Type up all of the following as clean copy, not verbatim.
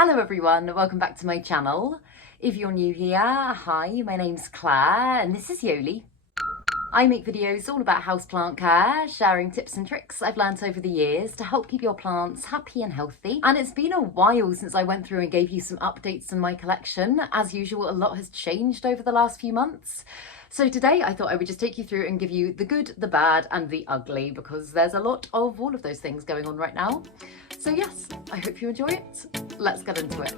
Hello everyone, welcome back to my channel. If you're new here, hi, my name's Claire and this is Yoli. I make videos all about houseplant care, sharing tips and tricks I've learnt over the years to help keep your plants happy and healthy. And it's been a while since I went through and gave you some updates on my collection. As usual, a lot has changed over the last few months. So today I thought I would just take you through and give you the good, the bad and the ugly, because there's a lot of all of those things going on right now. So yes, I hope you enjoy it. Let's get into it.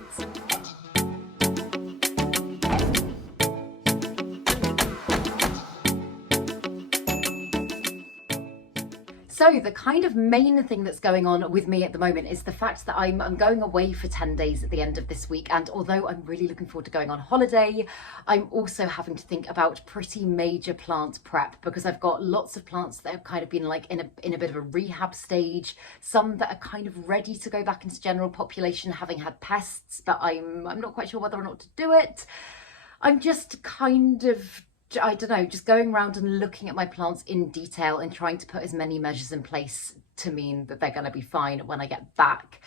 So the kind of main thing that's going on with me at the moment is the fact that I'm going away for 10 days at the end of this week. And although I'm really looking forward to going on holiday, I'm also having to think about pretty major plant prep, because I've got lots of plants that have kind of been like in a bit of a rehab stage, some that are kind of ready to go back into general population having had pests, but I'm not quite sure whether or not to do it. I'm just kind of, I don't know, just going around and looking at my plants in detail and trying to put as many measures in place to mean that they're going to be fine when I get back.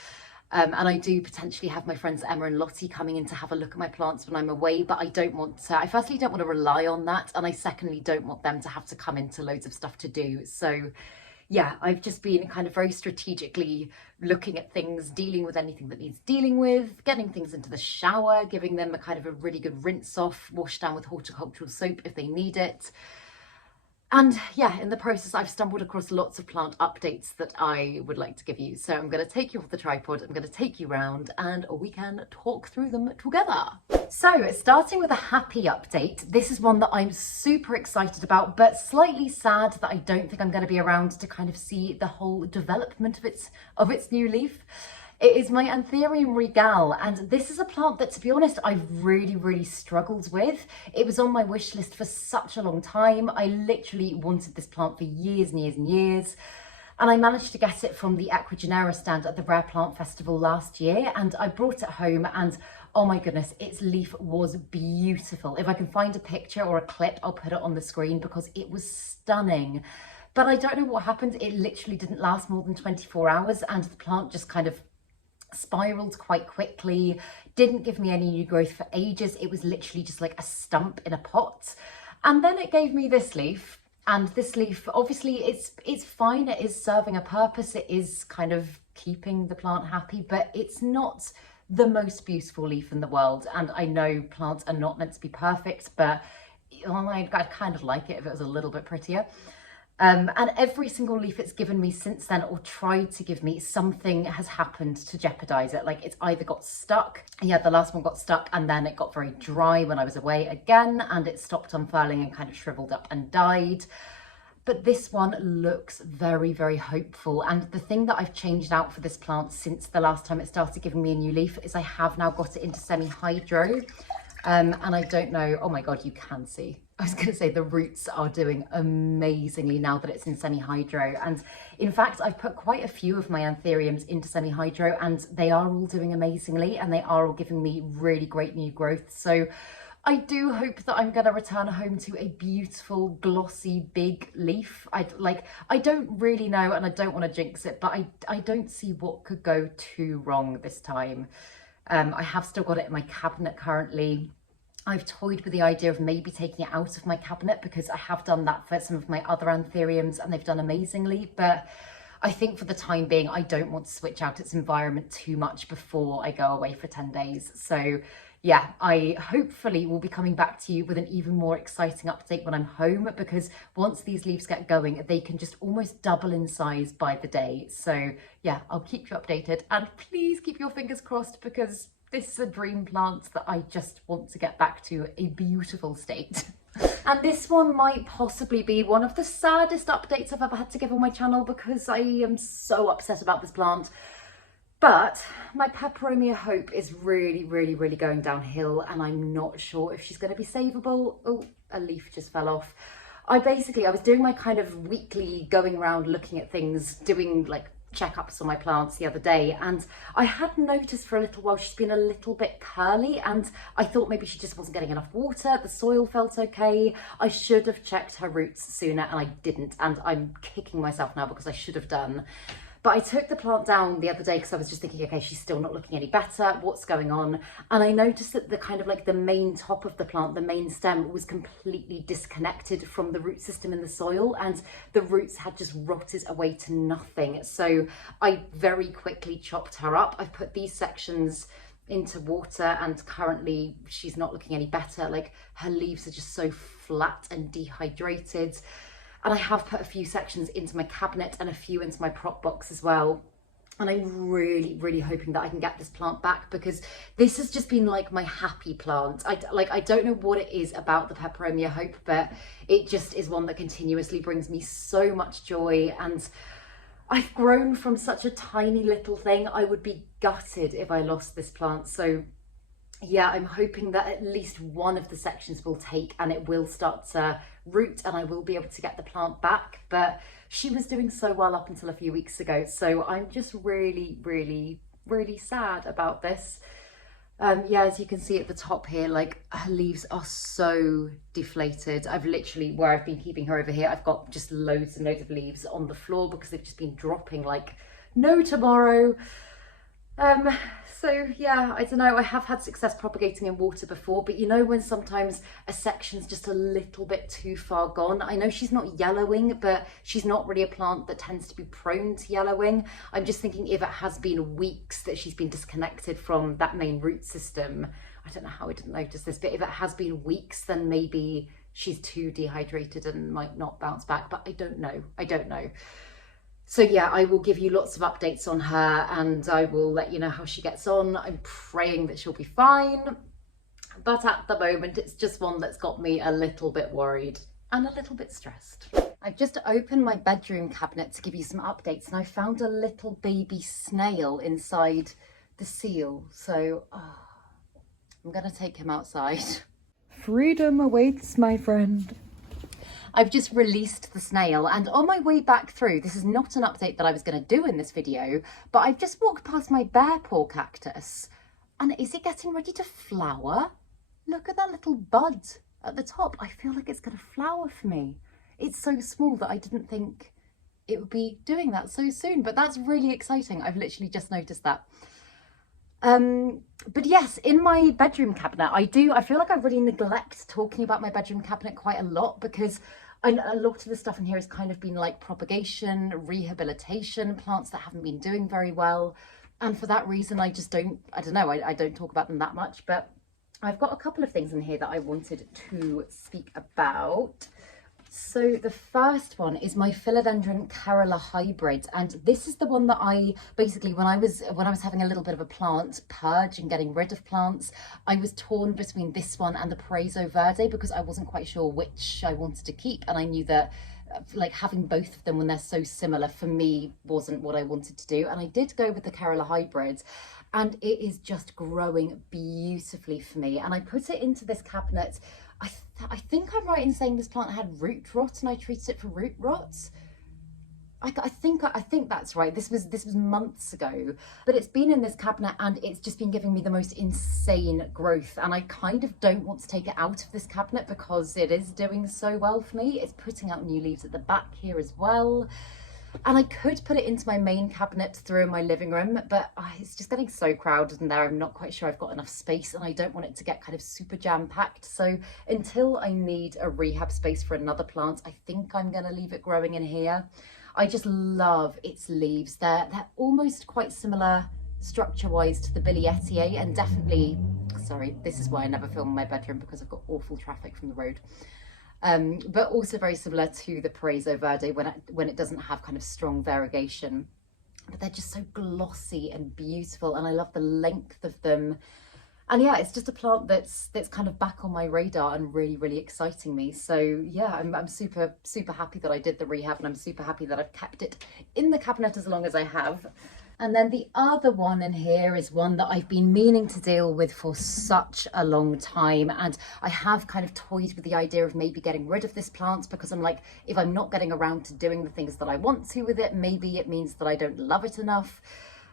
And I do potentially have my friends Emma and Lottie coming in to have a look at my plants when I'm away, but I firstly don't want to rely on that, and I secondly don't want them to have to come into loads of stuff to do. So yeah, I've just been kind of very strategically looking at things, dealing with anything that needs dealing with, getting things into the shower, giving them a kind of a really good rinse off, wash down with horticultural soap if they need it. And yeah, in the process, I've stumbled across lots of plant updates that I would like to give you. So I'm going to take you off the tripod, I'm going to take you round and we can talk through them together. So starting with a happy update, this is one that I'm super excited about, but slightly sad that I don't think I'm going to be around to kind of see the whole development of its new leaf. It is my Anthurium regale, and this is a plant that, to be honest, I've really struggled with. It was on my wish list for such a long time. I literally wanted this plant for years and years and years. And I managed to get it from the Ecuagenera stand at the Rare Plant Festival last year, and I brought it home and oh my goodness, its leaf was beautiful. If I can find a picture or a clip, I'll put it on the screen because it was stunning. But I don't know what happened. It literally didn't last more than 24 hours and the plant just kind of spiraled quite quickly, didn't give me any new growth for ages. It was literally just like a stump in a pot. And then it gave me this leaf, and this leaf, obviously it's fine, it is serving a purpose, it is kind of keeping the plant happy, but it's not the most beautiful leaf in the world. And I know plants are not meant to be perfect, but I'd kind of like it if it was a little bit prettier. And every single leaf it's given me since then, or tried to give me, something has happened to jeopardize it. Like it's either got stuck, yeah, the last one got stuck, and then it got very dry when I was away again, and it stopped unfurling and kind of shriveled up and died. But this one looks very hopeful. And the thing that I've changed out for this plant since the last time it started giving me a new leaf is I have now got it into semi-hydro. And I don't know, oh my God, you can see. I was going to say the roots are doing amazingly now that it's in semi-hydro. And in fact, I've put quite a few of my Anthuriums into semi-hydro and they are all doing amazingly and they are all giving me really great new growth. So I do hope that I'm going to return home to a beautiful, glossy, big leaf. I don't really know, and I don't want to jinx it, but I don't see what could go too wrong this time. I have still got it in my cabinet currently. I've toyed with the idea of maybe taking it out of my cabinet because I have done that for some of my other Anthuriums and they've done amazingly. But I think for the time being, I don't want to switch out its environment too much before I go away for 10 days. So yeah, I hopefully will be coming back to you with an even more exciting update when I'm home, because once these leaves get going, they can just almost double in size by the day. So yeah, I'll keep you updated, and please keep your fingers crossed because this is a dream plant that I just want to get back to a beautiful state. And this one might possibly be one of the saddest updates I've ever had to give on my channel because I am so upset about this plant. But my Peperomia hope is really going downhill, and I'm not sure if she's going to be savable. Oh, a leaf just fell off. I was doing my kind of weekly going around looking at things, doing like checkups on my plants the other day, and I had noticed for a little while she's been a little bit curly, and I thought maybe she just wasn't getting enough water. The soil felt okay. I should have checked her roots sooner and I didn't, and I'm kicking myself now because I should have done. But I took the plant down the other day because I was just thinking, okay, she's still not looking any better. What's going on? And I noticed that the kind of like the main top of the plant, the main stem, was completely disconnected from the root system in the soil, and the roots had just rotted away to nothing. So I very quickly chopped her up. I've put these sections into water, and currently she's not looking any better. Like, her leaves are just so flat and dehydrated. And I have put a few sections into my cabinet and a few into my prop box as well. And I'm really, really hoping that I can get this plant back, because this has just been like my happy plant. I don't know what it is about the Peperomia Hope, but it just is one that continuously brings me so much joy. And I've grown from such a tiny little thing. I would be gutted if I lost this plant. So yeah, I'm hoping that at least one of the sections will take and it will start to root and I will be able to get the plant back. But she was doing so well up until a few weeks ago. So I'm just really, really, really sad about this. Yeah, as you can see at the top here, like, her leaves are so deflated. I've literally, where I've been keeping her over here, I've got just loads and loads of leaves on the floor because they've just been dropping like no tomorrow. So yeah, I don't know, I have had success propagating in water before, but you know when sometimes a section's just a little bit too far gone. I know she's not yellowing, but she's not really a plant that tends to be prone to yellowing. I'm just thinking if it has been weeks that she's been disconnected from that main root system, I don't know how I didn't notice this, but if it has been weeks, then maybe she's too dehydrated and might not bounce back, but I don't know. So yeah, I will give you lots of updates on her and I will let you know how she gets on. I'm praying that she'll be fine. But at the moment, it's just one that's got me a little bit worried and a little bit stressed. I've just opened my bedroom cabinet to give you some updates, and I found a little baby snail inside the seal. So I'm going to take him outside. Freedom awaits, my friend. I've just released the snail, and on my way back through, this is not an update that I was going to do in this video, but I've just walked past my bear paw cactus, and is it getting ready to flower? Look at that little bud at the top. I feel like it's going to flower for me. It's so small that I didn't think it would be doing that so soon, but that's really exciting. I've literally just noticed that. But yes, in my bedroom cabinet, I feel like I really neglect talking about my bedroom cabinet quite a lot, because a lot of the stuff in here has kind of been like propagation, rehabilitation, plants that haven't been doing very well. And for that reason, I don't talk about them that much, but I've got a couple of things in here that I wanted to speak about. So the first one is my Philodendron Kerala hybrid, and this is the one that I basically, when I was having a little bit of a plant purge and getting rid of plants, I was torn between this one and the Paraiso Verde because I wasn't quite sure which I wanted to keep, and I knew that like having both of them when they're so similar for me wasn't what I wanted to do, and I did go with the Kerala hybrid, and it is just growing beautifully for me. And I put it into this cabinet. I think I'm right in saying this plant had root rot and I treated it for root rot. I think that's right. This was months ago, but it's been in this cabinet and it's just been giving me the most insane growth, and I kind of don't want to take it out of this cabinet because it is doing so well for me. It's putting out new leaves at the back here as well. And I could put it into my main cabinet through in my living room, but it's just getting so crowded in there. I'm not quite sure I've got enough space, and I don't want it to get kind of super jam-packed. So until I need a rehab space for another plant, I think I'm going to leave it growing in here. I just love its leaves. They're almost quite similar structure-wise to the Billietier, and definitely, sorry, this is why I never film in my bedroom because I've got awful traffic from the road. But also very similar to the Paraiso Verde when it doesn't have kind of strong variegation. But they're just so glossy and beautiful, and I love the length of them. And yeah, it's just a plant that's kind of back on my radar and really, really exciting me. So yeah, I'm super, super happy that I did the rehab, and I'm super happy that I've kept it in the cabinet as long as I have. And then the other one in here is one that I've been meaning to deal with for such a long time. And I have kind of toyed with the idea of maybe getting rid of this plant, because I'm like, if I'm not getting around to doing the things that I want to with it, maybe it means that I don't love it enough.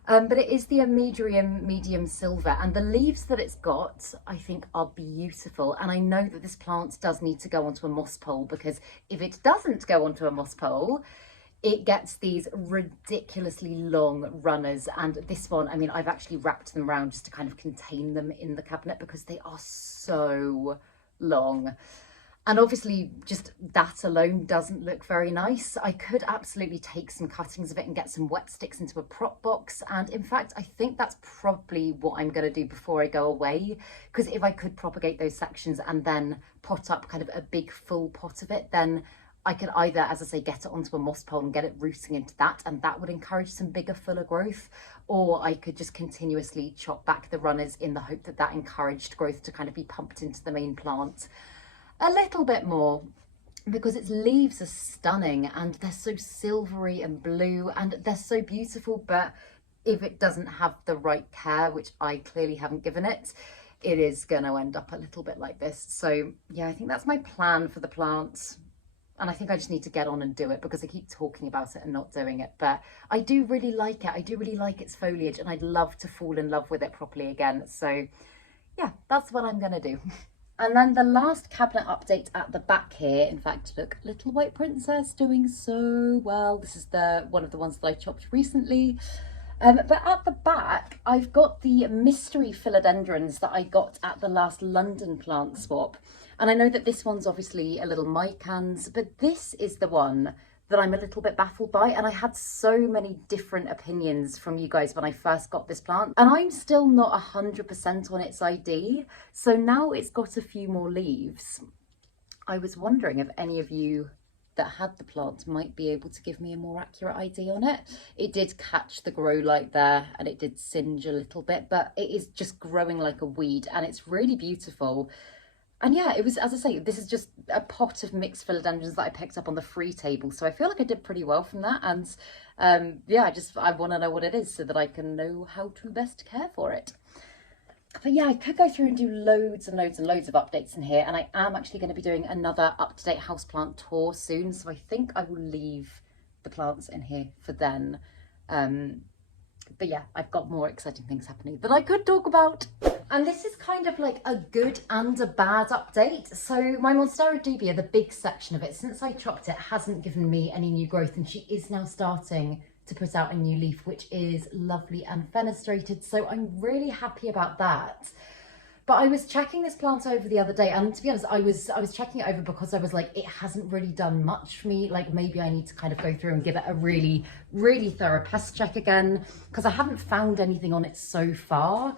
But it is the Anthurium medium silver, and the leaves that it's got, I think, are beautiful. And I know that this plant does need to go onto a moss pole, because if it doesn't go onto a moss pole, it gets these ridiculously long runners, and this one, I mean, I've actually wrapped them around just to kind of contain them in the cabinet because they are so long. And obviously just that alone doesn't look very nice. I could absolutely take some cuttings of it and get some wet sticks into a prop box. And in fact, I think that's probably what I'm going to do before I go away. Because if I could propagate those sections and then pot up kind of a big full pot of it, then I could either, as I say, get it onto a moss pole and get it rooting into that, and that would encourage some bigger, fuller growth. Or I could just continuously chop back the runners in the hope that that encouraged growth to kind of be pumped into the main plant a little bit more, because its leaves are stunning and they're so silvery and blue and they're so beautiful. But if it doesn't have the right care, which I clearly haven't given it, it is going to end up a little bit like this. So yeah, I think that's my plan for the plants. And I think I just need to get on and do it because I keep talking about it and not doing it. But I do really like it. I do really like its foliage, and I'd love to fall in love with it properly again. So yeah, that's what I'm going to do. And then the last cabinet update at the back here, in fact, look, Little White Princess doing so well. This is one of the ones that I chopped recently. But at the back, I've got the mystery philodendrons that I got at the last London plant swap. And I know that this one's obviously a little mycans, but this is the one that I'm a little bit baffled by. And I had so many different opinions from you guys when I first got this plant, and I'm still not 100% on its ID. So now it's got a few more leaves. I was wondering if any of you that had the plant might be able to give me a more accurate ID on it. It did catch the grow light there and it did singe a little bit, but it is just growing like a weed and it's really beautiful. And yeah, it was, as I say, this is just a pot of mixed philodendrons that I picked up on the free table. So I feel like I did pretty well from that. And yeah, I want to know what it is so that I can know how to best care for it. But yeah, I could go through and do loads and loads and loads of updates in here. And I am actually going to be doing another up-to-date houseplant tour soon. So I think I will leave the plants in here for then. But yeah, I've got more exciting things happening that I could talk about. And this is kind of like a good and a bad update. So my Monstera dubia, the big section of it, since I chopped it, hasn't given me any new growth, and she is now starting to put out a new leaf, which is lovely and fenestrated. So I'm really happy about that. But I was checking this plant over the other day, and to be honest, I was checking it over because I was like, it hasn't really done much for me. Like maybe I need to kind of go through and give it a really, really thorough pest check again, because I haven't found anything on it so far.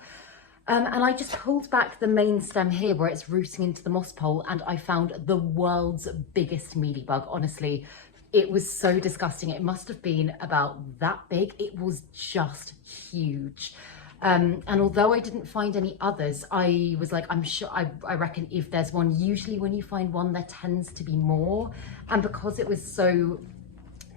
And I just pulled back the main stem here where it's rooting into the moss pole, and I found the world's biggest mealybug. Honestly, it was so disgusting. It must have been about that big. It was just huge. And although I didn't find any others, I was like, I'm sure, I reckon if there's one, usually when you find one, there tends to be more. And because it was so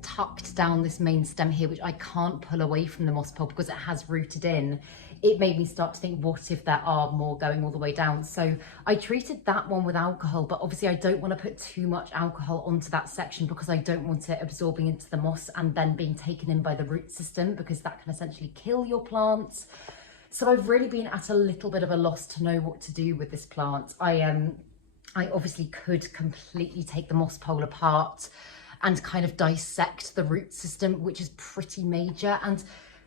tucked down this main stem here, which I can't pull away from the moss pole because it has rooted in, it made me start to think, what if there are more going all the way down? So I treated that one with alcohol, but obviously I don't want to put too much alcohol onto that section because I don't want it absorbing into the moss and then being taken in by the root system, because that can essentially kill your plants. So I've really been at a little bit of a loss to know what to do with this plant. I obviously could completely take the moss pole apart and kind of dissect the root system, which is pretty major. And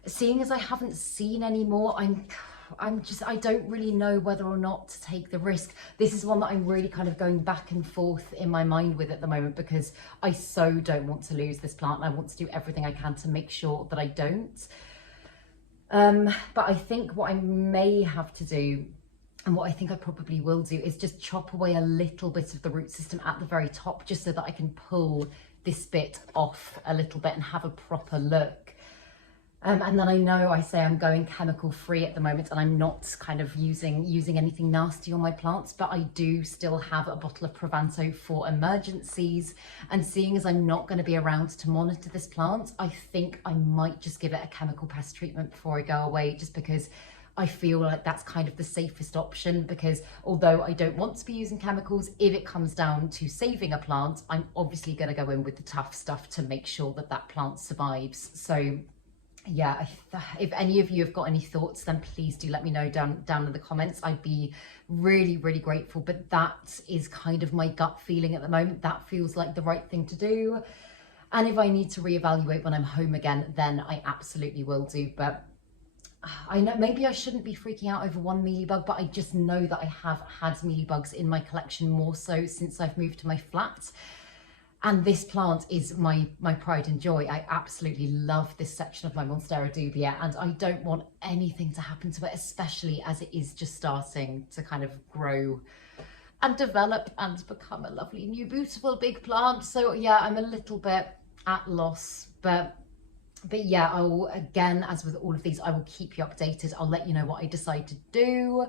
seeing as I haven't seen any more, I don't really know whether or not to take the risk. This is one that I'm really kind of going back and forth in my mind with at the moment, because I so don't want to lose this plant and I want to do everything I can to make sure that I don't. But I think what I may have to do, and what I think I probably will do, is just chop away a little bit of the root system at the very top, just so that I can pull this bit off a little bit and have a proper look. And then I know I say I'm going chemical free at the moment and I'm not kind of using anything nasty on my plants, but I do still have a bottle of Provanto for emergencies. And seeing as I'm not going to be around to monitor this plant, I think I might just give it a chemical pest treatment before I go away, just because I feel like that's kind of the safest option. Because although I don't want to be using chemicals, if it comes down to saving a plant, I'm obviously going to go in with the tough stuff to make sure that that plant survives. So yeah, if any of you have got any thoughts, then please do let me know down in the comments. I'd be really, really grateful. But that is kind of my gut feeling at the moment. That feels like the right thing to do. And if I need to reevaluate when I'm home again, then I absolutely will do. But I know maybe I shouldn't be freaking out over one mealybug, but I just know that I have had mealybugs in my collection more so since I've moved to my flat. And this plant is my pride and joy. I absolutely love this section of my Monstera dubia, and I don't want anything to happen to it, especially as it is just starting to kind of grow and develop and become a lovely new beautiful big plant. So yeah, I'm a little bit at loss, but yeah, I'll, again, as with all of these, I will keep you updated. I'll let you know what I decide to do,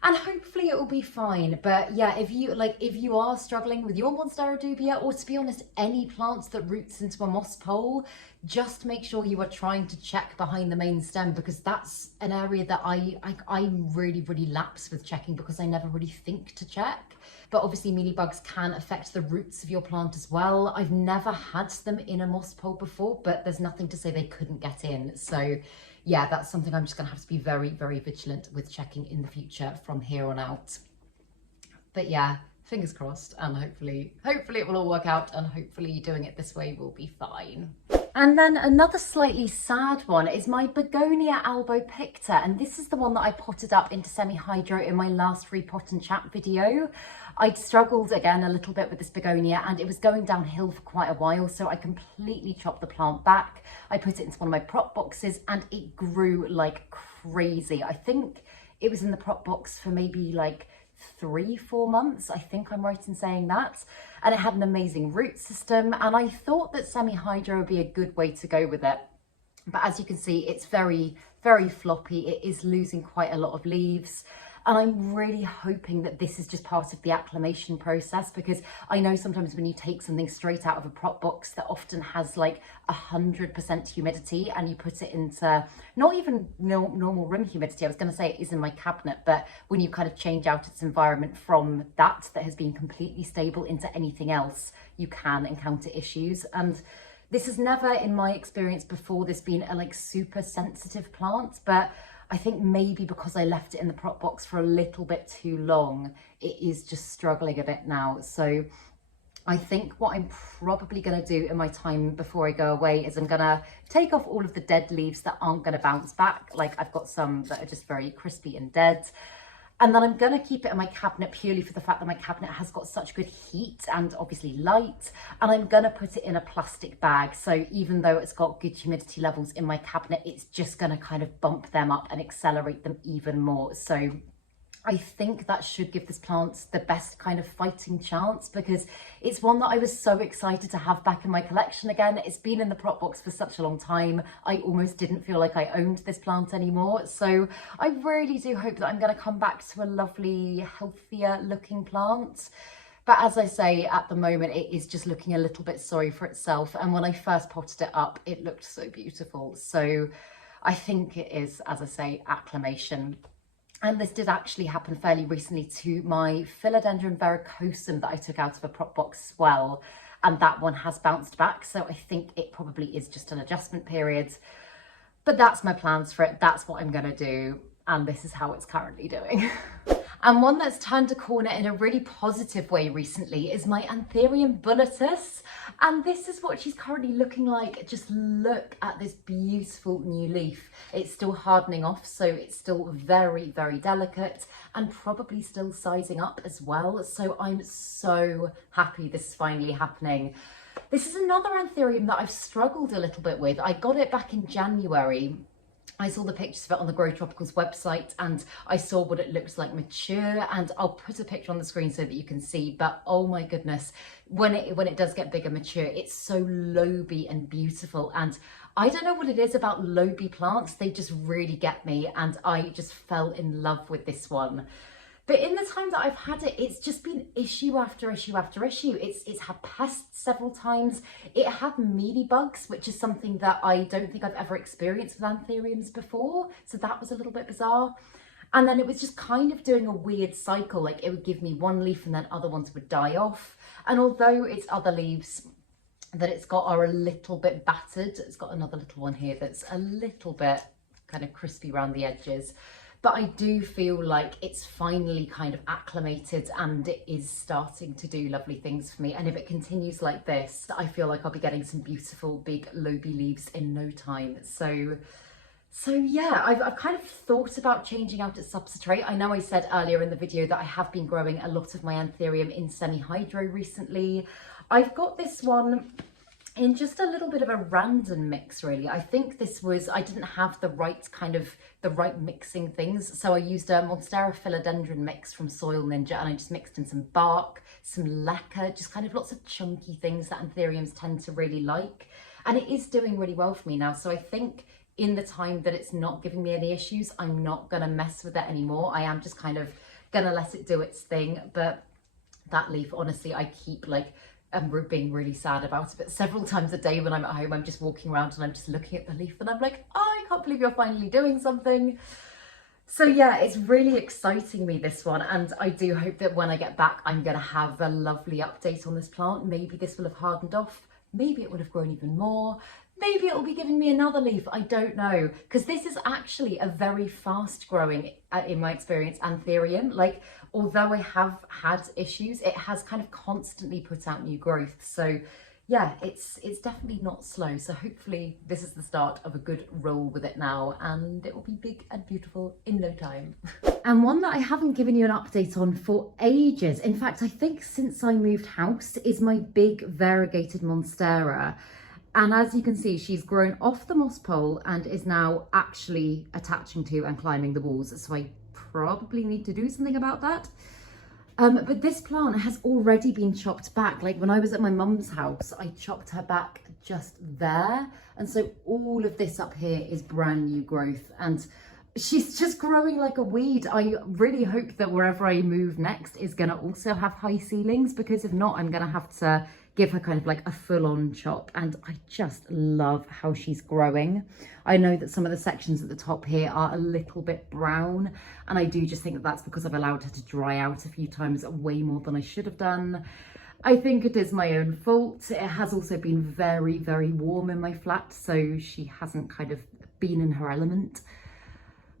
and hopefully it will be fine. But yeah, if you are struggling with your Monstera dubia, or to be honest, any plants that roots into a moss pole, just make sure you are trying to check behind the main stem, because that's an area that I really lapse with checking, because I never really think to check. But obviously mealybugs can affect the roots of your plant as well. I've never had them in a moss pole before, but there's nothing to say they couldn't get in. So yeah, that's something I'm just gonna have to be very vigilant with checking in the future from here on out. But yeah, fingers crossed, and hopefully it will all work out, and hopefully doing it this way will be fine. And then another slightly sad one is my Begonia albo picta, and this is the one that I potted up into semi-hydro in my last repot and chat video. I'd struggled again a little bit with this Begonia, and it was going downhill for quite a while, so I completely chopped the plant back. I put it into one of my prop boxes and it grew like crazy. I think it was in the prop box for maybe like 3-4 months, I think I'm right in saying that, and it had an amazing root system, and I thought that semi-hydro would be a good way to go with it. But as you can see, it's very floppy. It is losing quite a lot of leaves, and I'm really hoping that this is just part of the acclimation process, because I know sometimes when you take something straight out of a prop box that often has like 100% humidity, and you put it into not even normal room humidity, I was going to say it is in my cabinet, but when you kind of change out its environment from that has been completely stable into anything else, you can encounter issues. And this has never, in my experience before this, been a like super sensitive plant, but I think maybe because I left it in the prop box for a little bit too long, it is just struggling a bit now. So I think what I'm probably going to do in my time before I go away is I'm going to take off all of the dead leaves that aren't going to bounce back. Like I've got some that are just very crispy and dead. And then I'm going to keep it in my cabinet purely for the fact that my cabinet has got such good heat and obviously light. And I'm going to put it in a plastic bag. So even though it's got good humidity levels in my cabinet, it's just going to kind of bump them up and accelerate them even more. So I think that should give this plant the best kind of fighting chance, because it's one that I was so excited to have back in my collection again. It's been in the prop box for such a long time. I almost didn't feel like I owned this plant anymore. So I really do hope that I'm going to come back to a lovely, healthier looking plant. But as I say, at the moment, it is just looking a little bit sorry for itself. And when I first potted it up, it looked so beautiful. So I think it is, as I say, acclimation. And this did actually happen fairly recently to my Philodendron verrucosum that I took out of a prop box as well. And that one has bounced back. So I think it probably is just an adjustment period. But that's my plans for it. That's what I'm going to do. And this is how it's currently doing. And one that's turned a corner in a really positive way recently is my Anthurium bullatus. And this is what she's currently looking like. Just look at this beautiful new leaf. It's still hardening off, so it's still very delicate and probably still sizing up as well. So I'm so happy this is finally happening. This is another Anthurium that I've struggled a little bit with. I got it back in January. I saw the pictures of it on the Grow Tropicals website, and I saw what it looks like mature, and I'll put a picture on the screen so that you can see. But oh my goodness, when it does get bigger mature, it's so loby and beautiful. And I don't know what it is about loby plants, they just really get me, and I just fell in love with this one. But in the time that I've had it, it's just been issue after issue after issue. It's had pests several times. It had mealybugs, which is something that I don't think I've ever experienced with Anthuriums before. So that was a little bit bizarre. And then it was just kind of doing a weird cycle. Like it would give me one leaf and then other ones would die off. And although its other leaves that it's got are a little bit battered, it's got another little one here that's a little bit kind of crispy around the edges. but I do feel like it's finally kind of acclimated and it is starting to do lovely things for me. And if it continues like this, I feel like I'll be getting some beautiful big loby leaves in no time. So yeah, I've kind of thought about changing out its substrate. I know I said earlier in the video that I have been growing a lot of my Anthurium in semi-hydro recently. I've got this one in just a little bit of a random mix, really. I think this was, I didn't have the right mixing things. So I used a Monstera philodendron mix from Soil Ninja, and I just mixed in some bark, some leca, just kind of lots of chunky things that Anthuriums tend to really like. And it is doing really well for me now. So I think in the time that it's not giving me any issues, I'm not gonna mess with it anymore. I am just kind of gonna let it do its thing. But that leaf, honestly, I keep like, I'm being really sad about it, but several times a day when I'm at home, I'm just walking around and I'm just looking at the leaf and I'm like, oh, I can't believe you're finally doing something. So yeah, it's really exciting me, this one. And I do hope that when I get back, I'm gonna have a lovely update on this plant. Maybe this will have hardened off. Maybe it would have grown even more. Maybe it'll be giving me another leaf, I don't know. Because this is actually a very fast growing, in my experience, Anthurium. Like, although I have had issues, it has kind of constantly put out new growth. So yeah, it's definitely not slow. So hopefully this is the start of a good roll with it now, and it will be big and beautiful in no time. And one that I haven't given you an update on for ages, in fact, I think since I moved house, is my big variegated Monstera. And as you can see, she's grown off the moss pole and is now actually attaching to and climbing the walls. So I probably need to do something about that. But this plant has already been chopped back. Like when I was at my mum's house, I chopped her back just there. And so all of this up here is brand new growth. And she's just growing like a weed. I really hope that wherever I move next is going to also have high ceilings, because if not, I'm going to have to give her kind of like a full-on chop. And I just love how she's growing. I know that some of the sections at the top here are a little bit brown, and I do just think that that's because I've allowed her to dry out a few times, way more than I should have done. I think it is my own fault. It has also been very, very warm in my flat, so she hasn't kind of been in her element.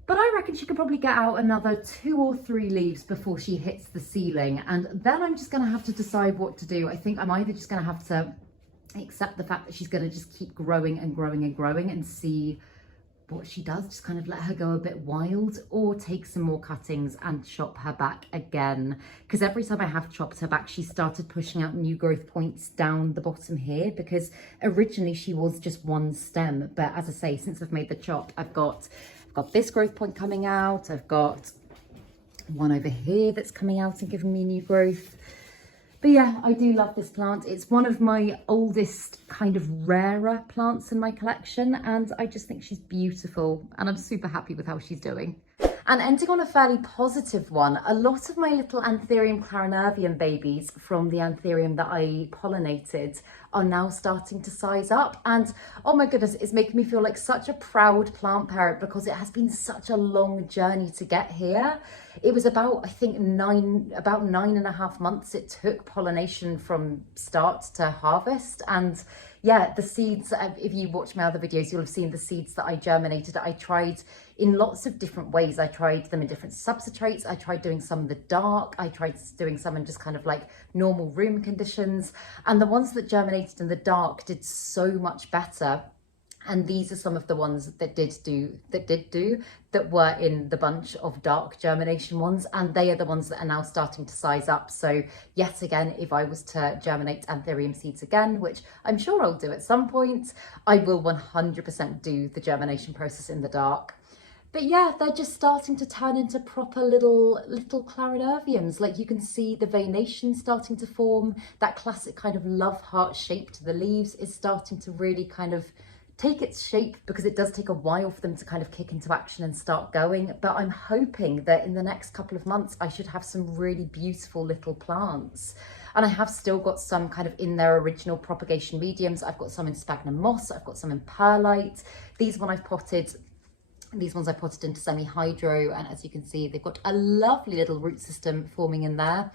But I reckon she could probably get out another 2 or 3 leaves before she hits the ceiling. And then I'm just going to have to decide what to do. I think I'm either just going to have to accept the fact that she's going to just keep growing and growing and growing and see what she does, just kind of let her go a bit wild, or take some more cuttings and chop her back again. Because every time I have chopped her back, she started pushing out new growth points down the bottom here, because originally she was just one stem. But as I say, since I've made the chop, I've got this growth point coming out. I've got one over here that's coming out and giving me new growth. But yeah, I do love this plant. It's one of my oldest, kind of rarer plants in my collection, and I just think she's beautiful, and I'm super happy with how she's doing. And ending on a fairly positive one, a lot of my little Anthurium clarinervium babies from the Anthurium that I pollinated are now starting to size up. And oh my goodness, it's making me feel like such a proud plant parent, because it has been such a long journey to get here. It was about, I think, about 9.5 months it took pollination from start to harvest. And yeah, the seeds, if you watch my other videos, you'll have seen the seeds that I germinated. I tried in lots of different ways. I tried them in different substrates. I tried doing some in the dark. I tried doing some in just kind of like normal room conditions. And the ones that germinated in the dark did so much better. And these are some of the ones that were in the bunch of dark germination ones, and they are the ones that are now starting to size up. So yet again, if I was to germinate Anthurium seeds again, which I'm sure I'll do at some point, I will 100% do the germination process in the dark. But yeah, they're just starting to turn into proper little clarinerviums. Like you can see the veination starting to form. That classic kind of love heart shape to the leaves is starting to really kind of take its shape, because it does take a while for them to kind of kick into action and start going. But I'm hoping that in the next couple of months, I should have some really beautiful little plants. And I have still got some kind of in their original propagation mediums. I've got some in sphagnum moss, I've got some in perlite. These ones I potted into semi-hydro, and as you can see, they've got a lovely little root system forming in there.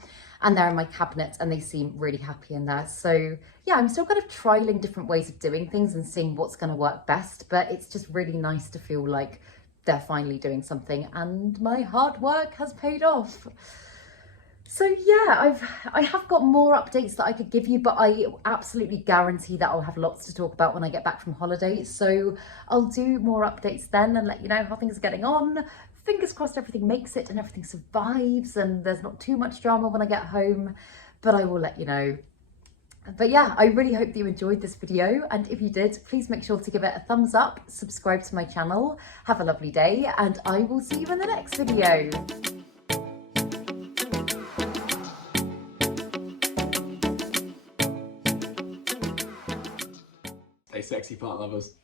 And they're in my cabinet and they seem really happy in there. So yeah, I'm still kind of trialing different ways of doing things and seeing what's going to work best. But it's just really nice to feel like they're finally doing something and my hard work has paid off. So yeah, I have got more updates that I could give you, but I absolutely guarantee that I'll have lots to talk about when I get back from holiday. So I'll do more updates then and let you know how things are getting on. Fingers crossed everything makes it and everything survives and there's not too much drama when I get home, but I will let you know. But yeah, I really hope that you enjoyed this video, and if you did, please make sure to give it a thumbs up, subscribe to my channel, have a lovely day, and I will see you in the next video. Stay sexy, plant lovers.